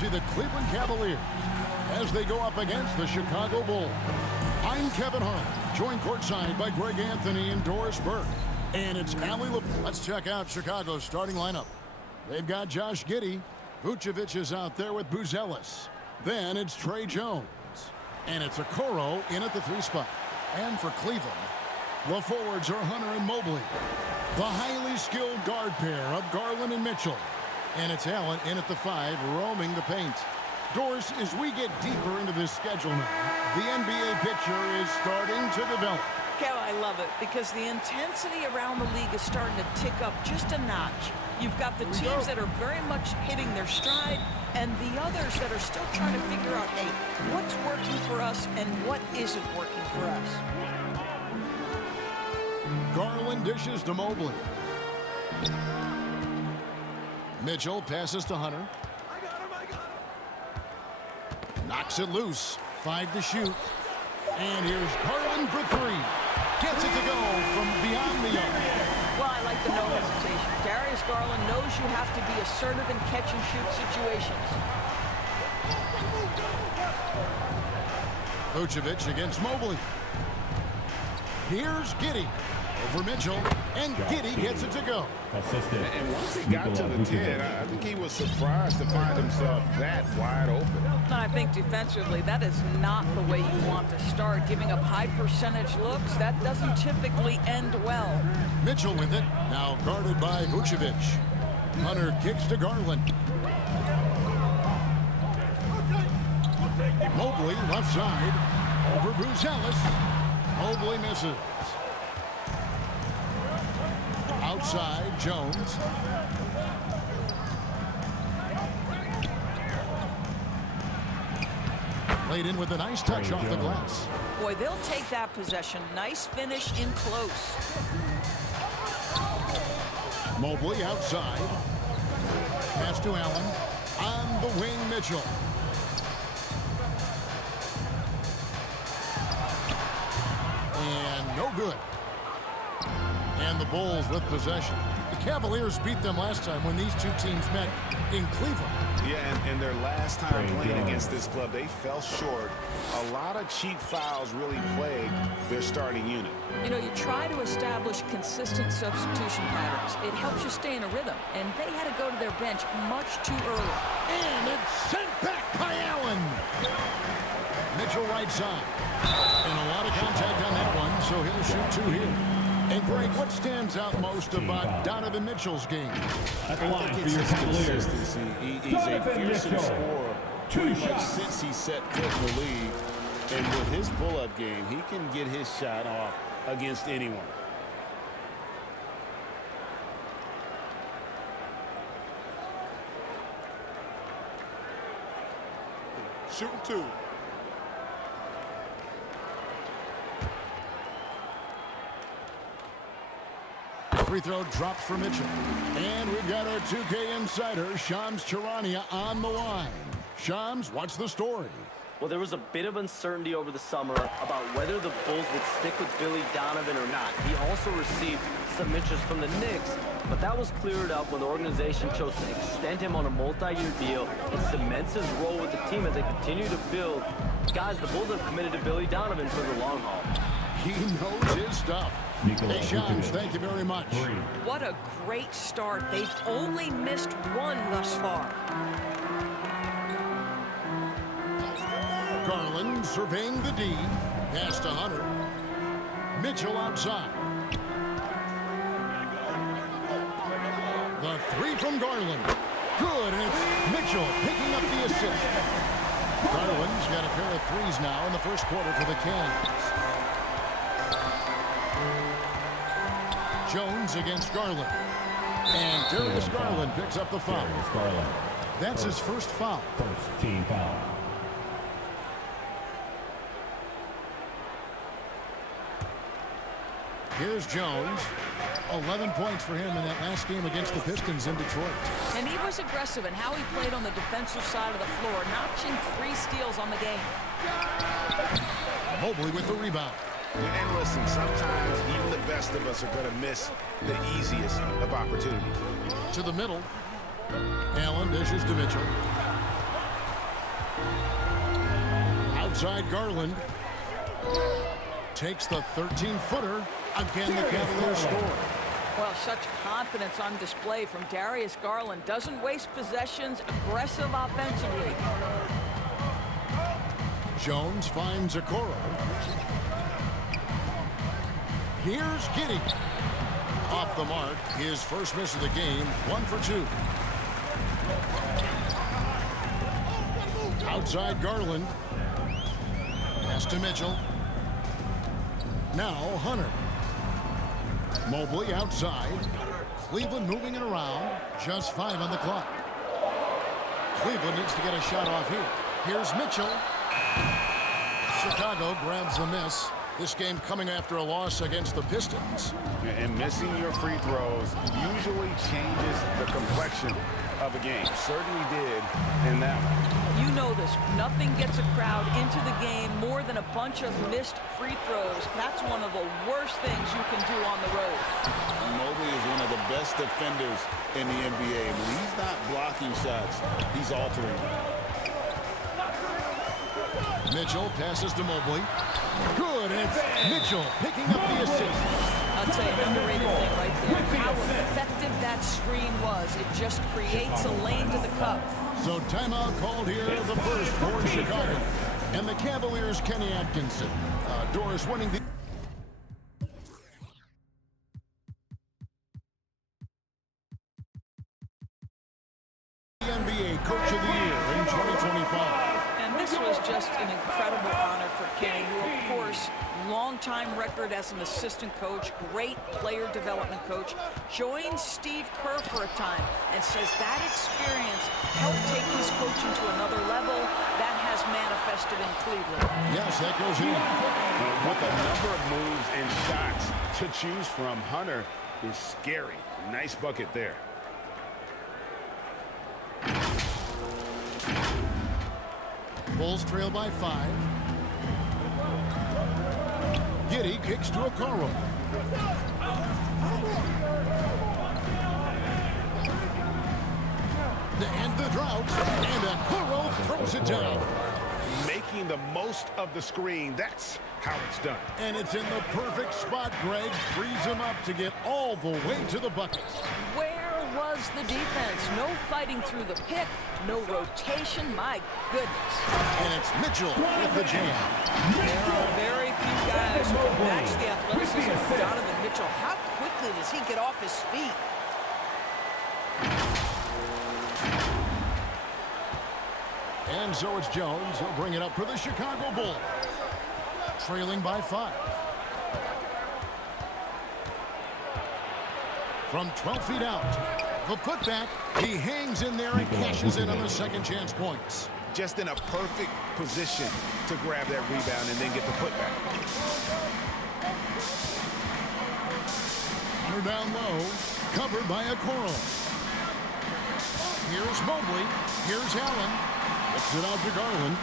see the Cleveland Cavaliers as they go up against the Chicago Bulls. I'm Kevin Harlan, joined courtside by Greg Anthony and Doris Burke. And it's Allie LeBron. Let's check out Chicago's starting lineup. They've got Josh Giddey. Vucevic is out there with Buzelis. Then it's Trey Jones. And it's Okoro in at the 3 spot. And for Cleveland, the forwards are Hunter and Mobley. The highly skilled guard pair of Garland and Mitchell. And it's Allen in at the 5, roaming the paint. Doris, as we get deeper into this schedule now, the NBA picture is starting to develop. Kev, I love it because the intensity around the league is starting to tick up just a notch. You've got the teams that are very much hitting their stride and the others that are still trying to figure out, hey, what's working for us and what isn't working for us. Garland dishes to Mobley. Mitchell passes to Hunter. Knocks it loose. 5 to shoot. And here's Garland for 3. Gets it to go from beyond the arc. Well, I like the no hesitation. Darius Garland knows you have to be assertive in catch-and-shoot situations. Vucevic against Mobley. Here's Giddey. Over Mitchell. And Giddey gets it to go. And once he got to the 10, I think he was surprised to find himself that wide open. I think defensively, that is not the way you want to start. Giving up high percentage looks, that doesn't typically end well. Mitchell with it. Now guarded by Vucevic. Hunter kicks to Garland. Mobley left side. Over Buzelis. Mobley misses. Outside, Jones. Laid in with a nice touch off the glass. Boy, they'll take that possession. Nice finish in close. Mobley outside. Pass to Allen. On the wing, Mitchell. And no good. And the Bulls with possession. The Cavaliers beat them last time when these two teams met in Cleveland. Yeah, and their last time playing against this club, they fell short. A lot of cheap fouls really plagued their starting unit. You know, you try to establish consistent substitution patterns. It helps you stay in a rhythm, and they had to go to their bench much too early. And it's sent back by Allen. Mitchell right side. And a lot of contact on that one, so he'll shoot 2 here. And Greg, what stands out most about Donovan Mitchell's game? At the line for It's your his Cavaliers. consistency. He's a fearsome scorer pretty much since he set foot in the league. And with his pull-up game, he can get his shot off against anyone. Shooting 2. Free throw dropped for Mitchell. And we've got our 2K insider, Shams Charania, on the line. Shams, what's the story? Well, there was a bit of uncertainty over the summer about whether the Bulls would stick with Billy Donovan or not. He also received some interest from the Knicks, but that was cleared up when the organization chose to extend him on a multi-year deal. It cements his role with the team as they continue to build. Guys, the Bulls have committed to Billy Donovan for the long haul. He knows his stuff. Hey, Shams, thank you very much. What a great start. They've only missed one thus far. Garland surveying the D. Pass to Hunter. Mitchell outside. The 3 from Garland. Good, and it's Mitchell picking up the assist. Garland's got a pair of 3s now in the first quarter for the Cavs. Jones against Garland. And Darius Garland picks up the foul. That's his first foul. First team foul. Here's Jones. 11 points for him in that last game against the Pistons in Detroit. And he was aggressive in how he played on the defensive side of the floor, notching 3 steals on the game. Mobley with the rebound. And listen, sometimes even the best of us are going to miss the easiest of opportunities. To the middle. Allen dishes to Mitchell. Outside Garland. Takes the 13-footer. Again, the Cavaliers score. Well, such confidence on display from Darius Garland. Doesn't waste possessions, aggressive offensively. Jones finds Okoro. Here's Giddey. Off the mark, his first miss of the game, 1 for 2. Outside Garland. Pass to Mitchell. Now Hunter. Mobley outside. Cleveland moving it around. Just 5 on the clock. Cleveland needs to get a shot off here. Here's Mitchell. Chicago grabs the miss. This game coming after a loss against the Pistons. And missing your free throws usually changes the complexion of a game. Certainly did in that one. You know this. Nothing gets a crowd into the game more than a bunch of missed free throws. That's one of the worst things you can do on the road. Mobley is one of the best defenders in the NBA. When he's not blocking shots, he's altering them. Mitchell passes to Mobley. Good, and it's Mitchell picking up the assist. I'd say an underrated thing right there. How effective that screen was. It just creates a lane to the cup. So timeout called here, the first for Chicago. And the Cavaliers, Kenny Atkinson. Doris winning the NBA Coach of the Year in 2025. And this was just an incredible honor for Kenny, who, of course, long-time record as an assistant coach, great player development coach, joined Steve Kerr for a time and says that experience helped take his coaching to another level. That has manifested in Cleveland. Yes, that goes in. With a number of moves and shots to choose from, Hunter is scary. Nice bucket there. Bulls trail by 5. Giddey kicks to Okoro. To end the drought, and Okoro throws it down. Making the most of the screen. That's how it's done. And it's in the perfect spot. Greg frees him up to get all the way to the bucket. Where was the defense? No fighting through the pick, no rotation. My goodness. And it's Mitchell with the jam. There are very few guys who can match the athleticism of Donovan Mitchell. How quickly does he get off his feet? And so it's Jones. He'll bring it up for the Chicago Bulls. Trailing by 5. From 12 feet out. The putback. He hangs in there and cashes in on the second chance points. Just in a perfect position to grab that rebound and then get the putback. Hunter down low. Covered by Okoro. Here's Mobley. Here's Allen. Gets it out to Garland.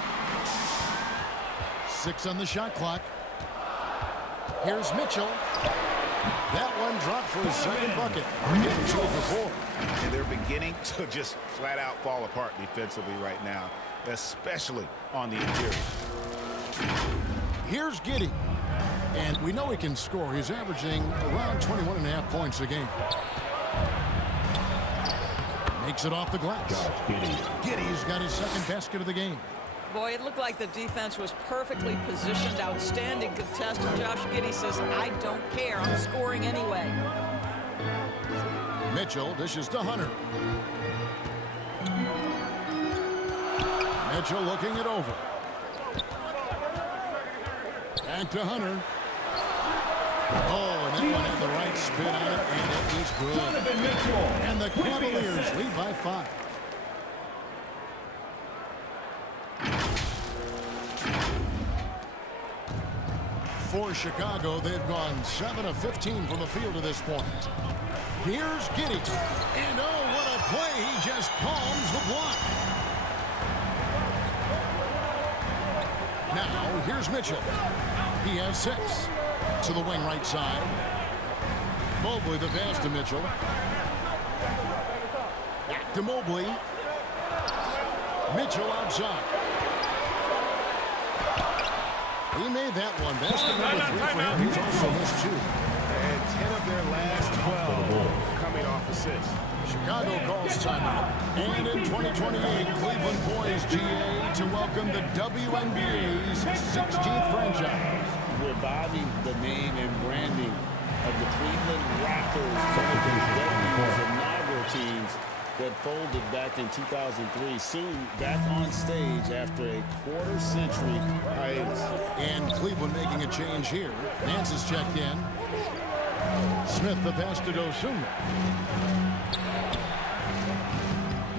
6 on the shot clock. Here's Mitchell. That one dropped for his second bucket. We're getting 2 for 4. And they're beginning to just flat out fall apart defensively right now, especially on the interior. Here's Giddey. And we know he can score. He's averaging around 21.5 points a game. Makes it off the glass. Giddey's got his second basket of the game. Boy, it looked like the defense was perfectly positioned. Outstanding contest. And Josh Giddey says, I don't care. I'm scoring anyway. Mitchell dishes to Hunter. Mitchell looking it over. Back to Hunter. Oh, and that one had the right spin on it, and it is good. And the Cavaliers lead by 5. For Chicago, they've gone 7 of 15 from the field to this point. Here's Giddey. And oh, what a play. He just palms the block. Now, here's Mitchell. He has 6. To the wing right side. Mobley the pass to Mitchell. Back to Mobley. Mitchell outside. He made that one. That's the number 3 for him. He's also missed 2. And 10 of their last 12 coming off assists. Chicago calls timeout. And in 2028, Cleveland poised GA to welcome the WNBA's 16th franchise. Reviving the name and branding of the Cleveland Rockers, one of the W's inaugural teams that folded back in 2003, soon back on stage after a quarter-century hiatus. And Cleveland making a change here. Nance is checked in. Smith the pass to Dosunmu.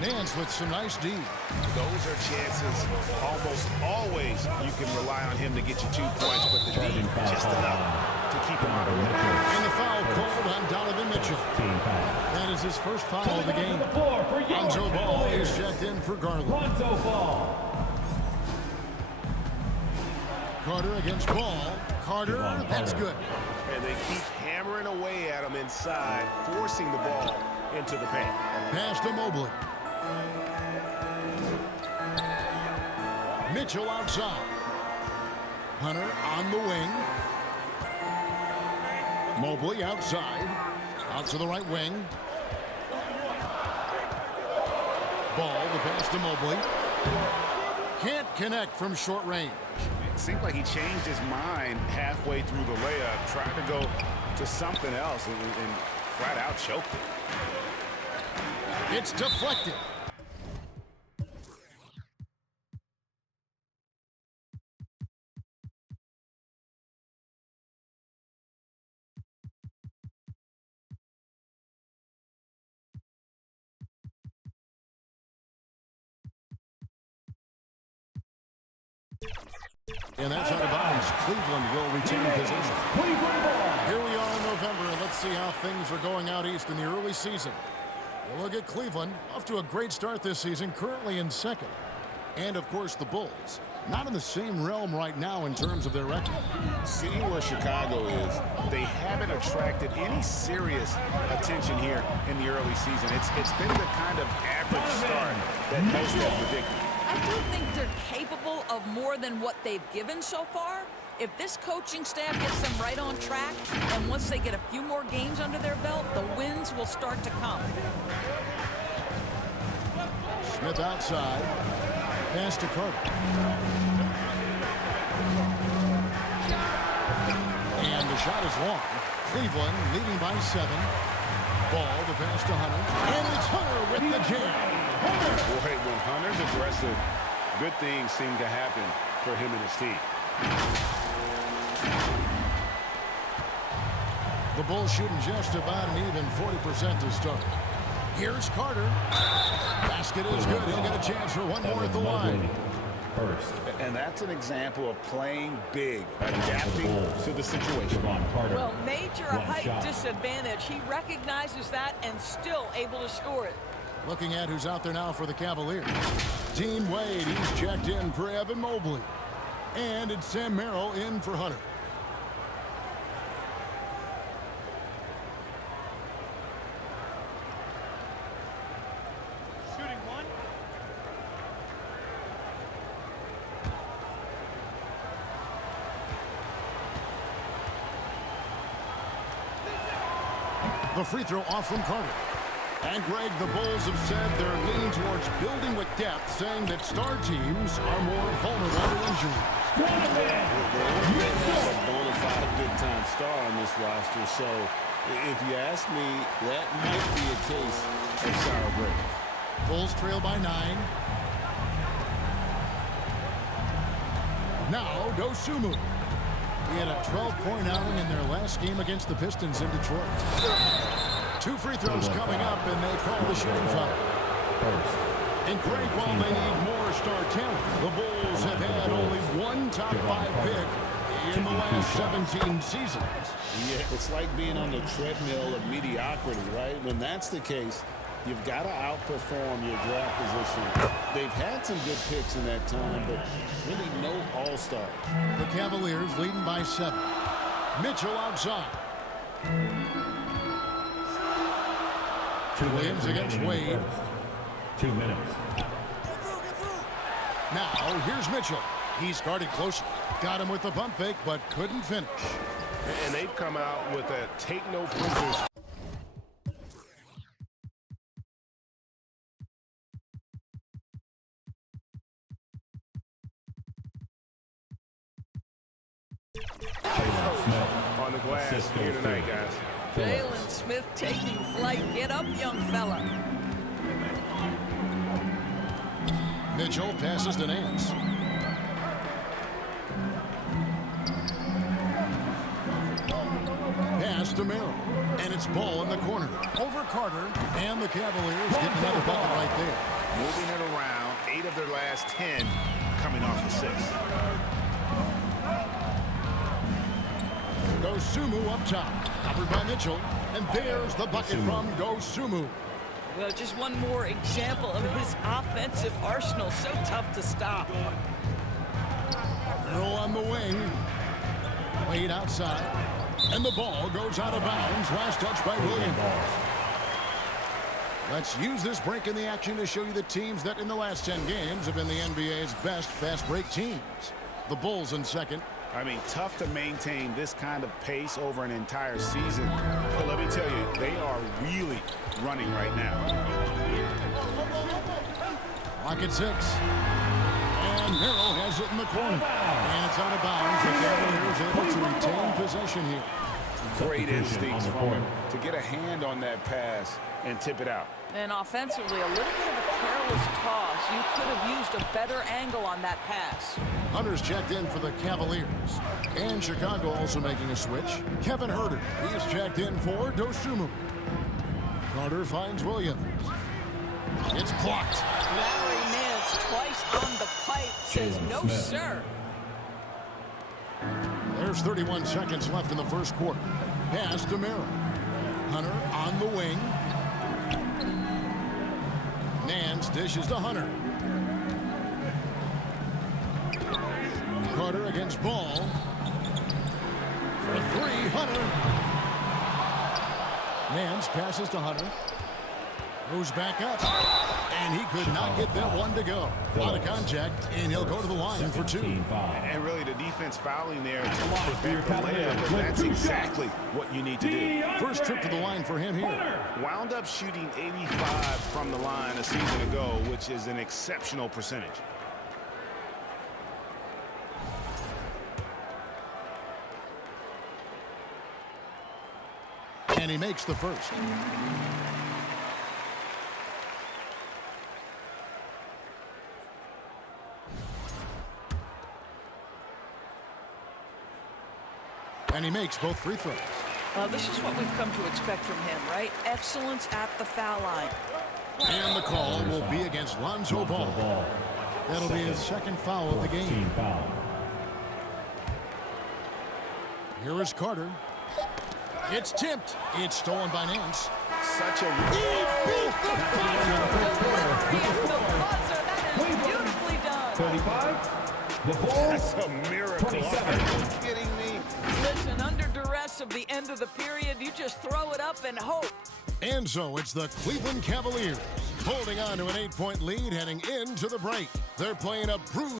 Nance with some nice D. Those are chances almost always you can rely on him to get you 2 points, but the D just enough to keep him out of it. And the foul called on Donovan Mitchell. That is his first foul of the game. Lonzo Ball is checked in for Garland. Lonzo Ball. Carter against Ball. Carter, that's good. And they keep hammering away at him inside, forcing the ball into the paint. Pass to Mobley. Mitchell outside. Hunter on the wing. Mobley outside. Out to the right wing. Ball, the pass to Mobley. Can't connect from short range. It seemed like he changed his mind halfway through the layup, tried to go to something else, and flat out choked it. It's deflected. And that's out of bounds. Cleveland will retain possession. Here we are in November, and let's see how things are going out east in the early season. We'll look at Cleveland, off to a great start this season, currently in second. And, of course, the Bulls, not in the same realm right now in terms of their record. Seeing where Chicago is, they haven't attracted any serious attention here in the early season. It's been the kind of average start that most have predicted. I do think they're capable of more than what they've given so far. If this coaching staff gets them right on track, and once they get a few more games under their belt, the wins will start to come. Smith outside. Pass to Carter. And the shot is long. Cleveland leading by 7. Ball, the pass to Hunter. And it's Hunter with the jam. Boy, when Hunter's aggressive, good things seem to happen for him and his team. The Bulls shooting just about an even 40% to start. Here's Carter. Basket is good. He'll get a chance for one more at the line. First. And that's an example of playing big, adapting to the situation. Well, major height disadvantage. He recognizes that and still able to score it. Looking at who's out there now for the Cavaliers. Dean Wade, he's checked in for Evan Mobley. And it's Sam Merrill in for Hunter. Shooting one. The free throw off from Carter. And Greg, the Bulls have said they're leaning towards building with depth, saying that star teams are more vulnerable to injury. There's a bona fide big-time star on this roster, so if you ask me, that might be a case of sour grapes. Bulls trail by 9. Now, Dosunmu. He had a 12-point outing in their last game against the Pistons in Detroit. 2 free throws coming up, and they call the shooting foul. And Craig, while they need more star talent, the Bulls have had only one top 5 pick in the last 17 seasons. Yeah, it's like being on the treadmill of mediocrity, right? When that's the case, you've got to outperform your draft position. They've had some good picks in that time, but really no all-stars. The Cavaliers leading by 7. Mitchell outside. Williams against Wade. 2 minutes. Now, here's Mitchell. He's guarded closely. Got him with the pump fake, but couldn't finish. And they've come out with a take-no-prisoners. On the glass here tonight, guys. Jalen Smith taking flight. Get up, young fella. Mitchell passes to Nance. Pass to Merrill. And it's ball in the corner. Over Carter. And the Cavaliers get another bucket right there. Moving it around. 8 of their last 10 coming off the 6. Dosunmu up top. Covered by Mitchell. And there's the bucket from Dosunmu. Well, just one more example of his offensive arsenal. So tough to stop. Merrill on the wing. Played outside. And the ball goes out of bounds. Last touch by Williams. Let's use this break in the action to show you the teams that in the last 10 games have been the NBA's best fast break teams. The Bulls in second. I mean, tough to maintain this kind of pace over an entire season. But let me tell you, they are really running right now. Clock at 6. And Merrill has it in the corner. And it's out of bounds. The Cavaliers able to retain possession here. Great instincts from him to get a hand on that pass and tip it out. And offensively, a little bit of a careless toss. You could have used a better angle on that pass. Hunter's checked in for the Cavaliers. And Chicago also making a switch. Kevin Huerter, he's checked in for Dosunmu. Carter finds Williams. It's blocked. Larry Nance twice on the pipe says no, sir. There's 31 seconds left in the first quarter. Pass to Merrill. Hunter on the wing. Nance dishes to Hunter. Carter against Ball. For 3, Hunter. Nance passes to Hunter. Goes back up. And he could not get that one to go. A lot of contact, and he'll go to the line for 2. And really, the defense fouling there to prevent the layup, but that's exactly what you need to do. First trip to the line for him here. Wound up shooting 85 from the line a season ago, which is an exceptional percentage. And he makes the first. And he makes both free throws. This is what we've come to expect from him, right? Excellence at the foul line. And the call will be against Lonzo Ball. That'll be his second foul of the game. Here is Carter. It's tipped. It's stolen by Nance. Such a... He beat the buzzer! Delivery is the buzzer. That is beautifully done. 35. The Bulls. That's a miracle. 27. Are you kidding me? Listen, under duress of the end of the period, you just throw it up and hope. And so it's the Cleveland Cavaliers holding on to an 8-point lead heading into the break. They're playing a bruised